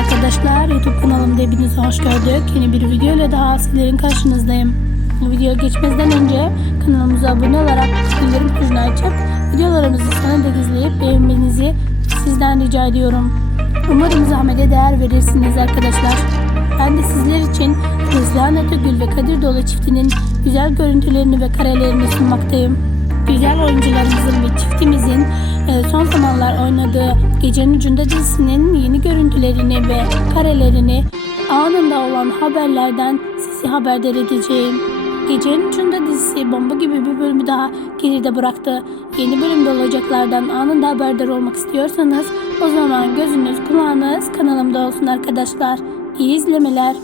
arkadaşlar. YouTube kanalımda hepinize hoş gördük. Yeni bir video ile daha sizlerin karşınızdayım. Bu videoya geçmeden önce kanalımıza abone olarak bildirim tuşunu açıp videolarımızı da izleyip beğenmenizi sizden rica ediyorum. Umarım zahmete değer verirsiniz arkadaşlar. Ben de sizler için Neslihan Atagül ve Kadir Dolu çiftinin güzel görüntülerini ve karelerini sunmaktayım. Güzel oyuncularımızın son zamanlar oynadığı Gecenin Ucunda dizisinin yeni görüntülerini ve karelerini anında olan haberlerden sizi haberdar edeceğim. Gecenin Ucunda dizisi bomba gibi bir bölümü daha geride bıraktı. Yeni bölümde olacaklardan anında haberdar olmak istiyorsanız o zaman gözünüz kulağınız kanalımda olsun arkadaşlar. İyi izlemeler.